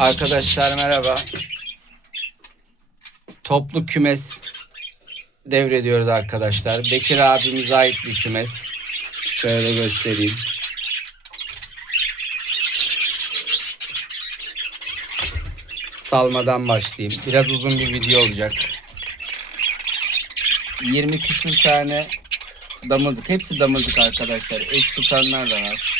Arkadaşlar merhaba. Toplu kümes devrediyoruz arkadaşlar. Bekir abimize ait bir kümes. Şöyle göstereyim. Salmadan başlayayım. Biraz uzun bir video olacak. 20 küsur tane damızlık. Hepsi damızlık arkadaşlar. Eş tutanlar da var.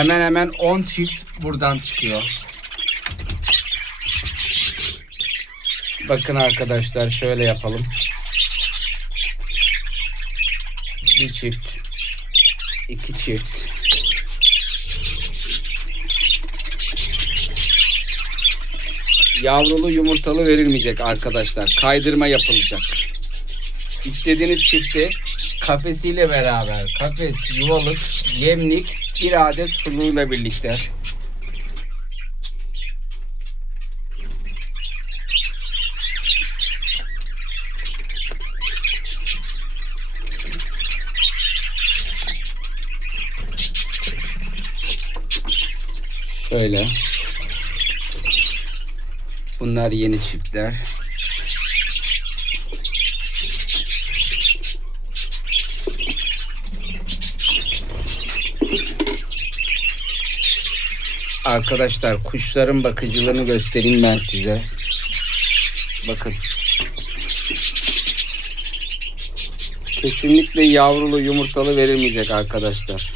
Hemen hemen 10 çift buradan çıkıyor. Bakın arkadaşlar şöyle yapalım. Bir çift. iki çift. Yavrulu yumurtalı verilmeyecek arkadaşlar. Kaydırma yapılacak. İstediğiniz çifti kafesiyle beraber kafes, yuvalık, yemlik, bir adet suluğuyla birlikte. Şöyle. Bunlar yeni çiftler. Arkadaşlar kuşların bakıcılığını göstereyim ben size. Bakın. Kesinlikle yavrulu yumurtalı verilmeyecek arkadaşlar.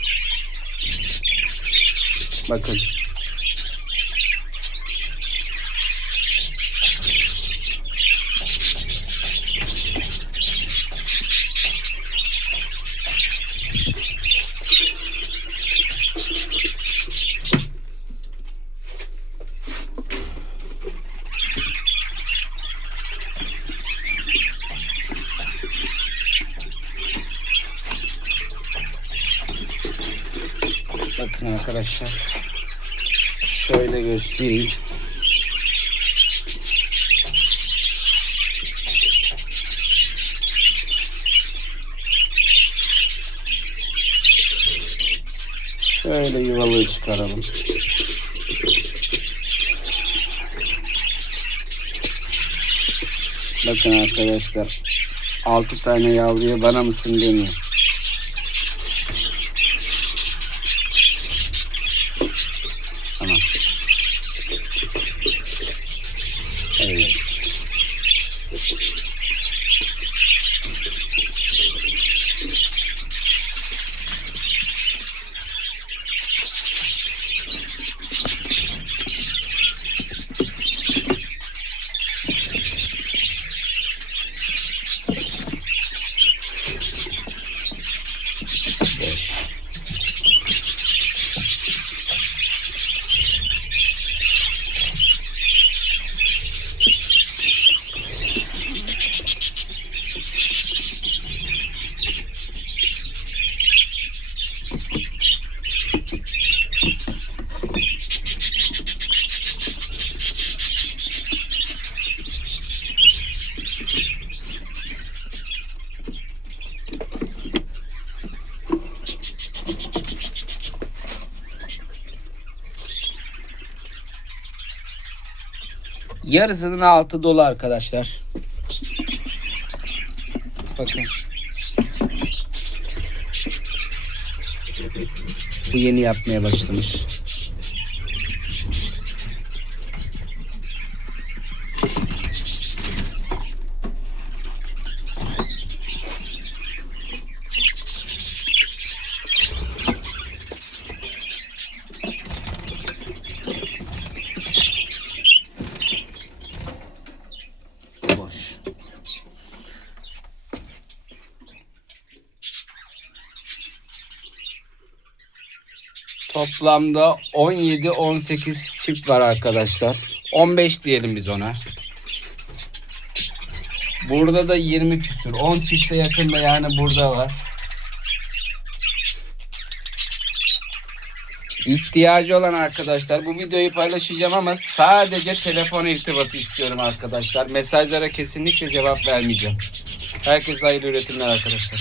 Bakın. Bakın arkadaşlar. Şöyle göstereyim. Şöyle yuvalığı çıkaralım. Bakın arkadaşlar. 6 tane yavruya bana mısın demiyor. Yarısının altı dolu arkadaşlar. Bakın. Bu yeni yapmaya başlamış. Toplamda 17-18 çift var arkadaşlar. 15 diyelim biz ona. Burada da 20 küsür. 10 çifte yakında yani burada var. İhtiyacı olan arkadaşlar bu videoyu paylaşacağım ama sadece telefon irtibatı istiyorum arkadaşlar. Mesajlara kesinlikle cevap vermeyeceğim. Herkese hayırlı üretimler arkadaşlar.